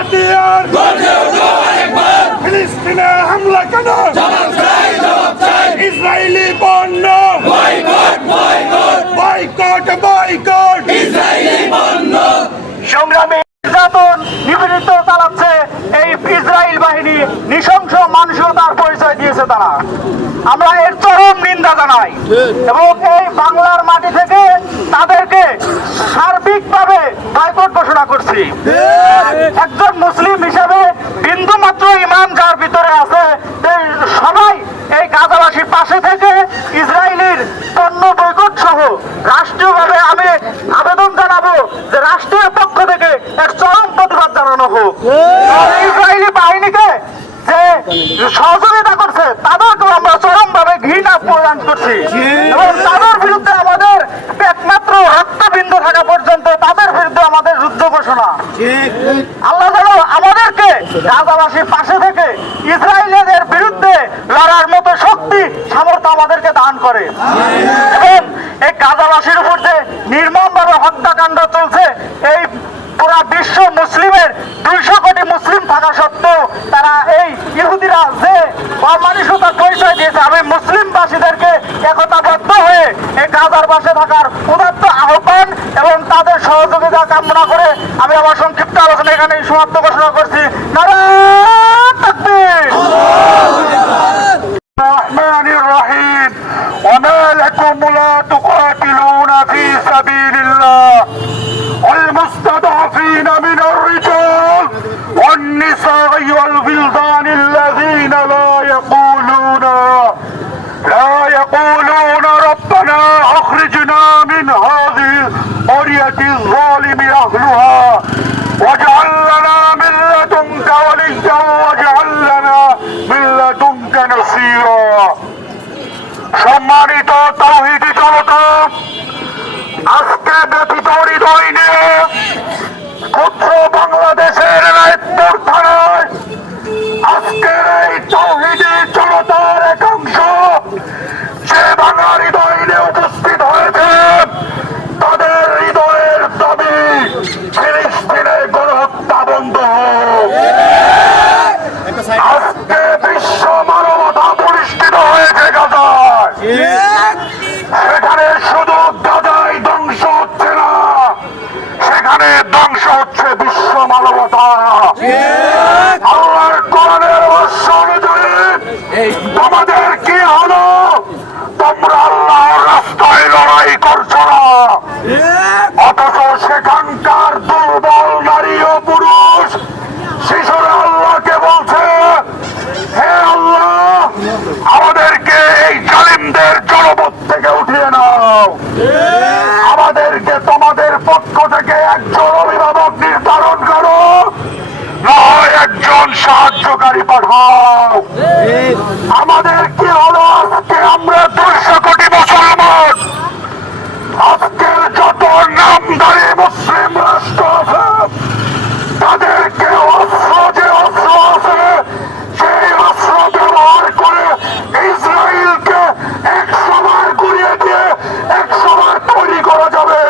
হাতিয়ার ফিলিস্তিনে হামলা কেন? ইসরায়েলি পণ্য বয়কট বয়কট। সংগ্রামী নির্যাতন নিপীড়িত চালাচ্ছে এই ইসরায়েল বাহিনী, নৃশংস মানসিকতার পরিচয় দিয়েছে তারা। আমরা এর চরম নিন্দা জানাই এবং এই বাংলার মাটি থেকে তাদেরকে সার্বিকভাবে বয়কট ঘোষণা করছি। একজন মুসলিম হিসাবে বিন্দু মাত্র ইমান যার ভিতরে আছে সবাই এই গাজাবাসীর পাশে থেকে ইসরায়েলের পণ্য বয়কট সহ রাষ্ট্রীয়ভাবে আমি আবেদন জানাবো যে রাষ্ট্রের পক্ষ থেকে এর চরম প্রতিবাদ জানানো হোক। ইসরায়েলি বাহিনীকে যে সহযোগিতা করছে তাদেরকেও আমরা চরমভাবে ঘৃণা প্রদান করছি এবং তাদের বিরুদ্ধে আমাদের একমাত্র রক্তবিন্দু থাকা পর্যন্ত তাদের বিরুদ্ধে আমাদের যুদ্ধ ঘোষণা। আল্লাহ যেন আমাদেরকে গাজাবাসীর পাশে থেকে ইসরায়েলের বিরুদ্ধে লড়ার মতো শক্তি সামর্থ্য আমাদেরকে দান করে এবং এই গাজাবাসীর উপর যে নির্মমভাবে হত্যাকাণ্ড চলছে, এই পুরা বিশ্ব মুসলিমের 200 কোটি মুসলিম থাকা সত্ত্বেও তারা এই ইহুদিরা যে অমানুষতার পরিচয় দিয়েছে, আমি মুসলিমবাসীদেরকে একতাবদ্ধ হয়ে এই গাজার পাশে থাকার উদাত্ত আহ্বান এবং তাদের সহযোগিতা কামনা করে আমি আমার সংক্ষিপ্ত আলোচনা এখানে সমাপ্ত ঘোষণা করছি। নারায়ে তাকবীর। রহমানির রহিম। ওয়া লাকুম লা তুকাতিলুনা ফি সাবিলিল্লাহ والمستضعفين من الرجال والنساء والولدان الذين لا يقولون ربنا أخرجنا من هذه القرية الظالم أهلها واجعل لنا من لدنك وليا واجعل لنا من لدنك نصيرا। সম্মানিত তাওহীদি জনতা, আজকে ব্যথিত হৃদয় নিয়ে ক্ষুদ্র বাংলাদেশের রায়পুর থানায় আজকের এই তাওহীদি জনতার একাংশ যে ভাঙা হৃদয় নিয়ে উপস্থিত হয়েছে, তাদের হৃদয়ের দাবি ফিলিস্তিনে গণহত্যা বন্ধ হোক। আজকে বিশ্ব মানবতা প্রতিষ্ঠিত হয়েছে গাজায়। সেখানে শুধু গাজায় ধ্বংস হচ্ছে না, সেখানে ধ্বংস হচ্ছে বিশ্ব মানবতা। আল্লাহর কোরআনের ভাষ্য অনুযায়ী তোমাদের কি হলো? তোমরা আল্লাহর রাস্তায় লড়াই করছো না, অথচ সেখানকার দুর্বল নারী ও পুরুষ শিশুরা আল্লাহকে বলছে, হে আল্লাহ, আমাদেরকে এই জালিমদের জনপদ থেকে উঠিয়ে নাও, আমাদেরকে তোমাদের পক্ষ থেকে একজন অভিভাবক নির্ধারণ করো, নয় একজন সাহায্যকারী পাঠাও। আমাদের কি হলো? আজকে আমরা 200 কোটি মুসলমান, আজকের যত নামধারী মুসলিম রাষ্ট্র আছে তাদেরকে অস্ত্র যে অস্ত্র আছে সেই অস্ত্র ব্যবহার করে ইসরায়েলকে এক সময় গুড়িয়ে দিয়ে এক সময় তৈরি করা যাবে।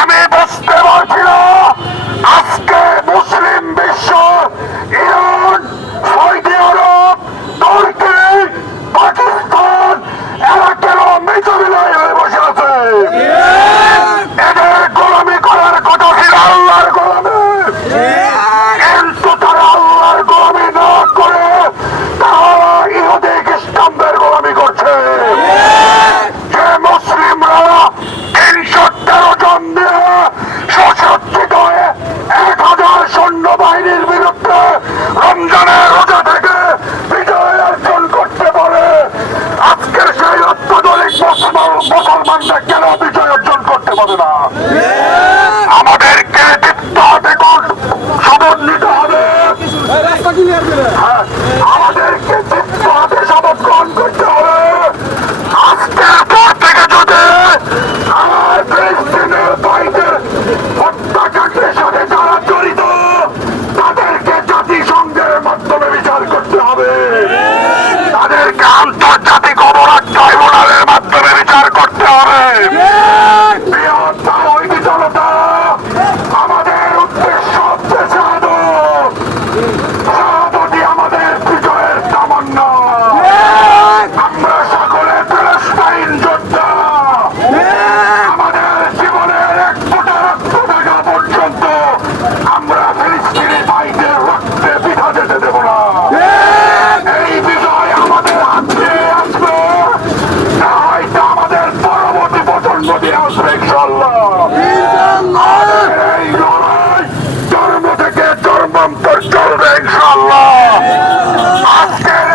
আমি বুঝতে পারছি না আজকে মুসলিম বিশ্ব, ইরান, সৌদি আরব, তুর্কি, মন্তর চলবে ইনশাআল্লাহ। আজকের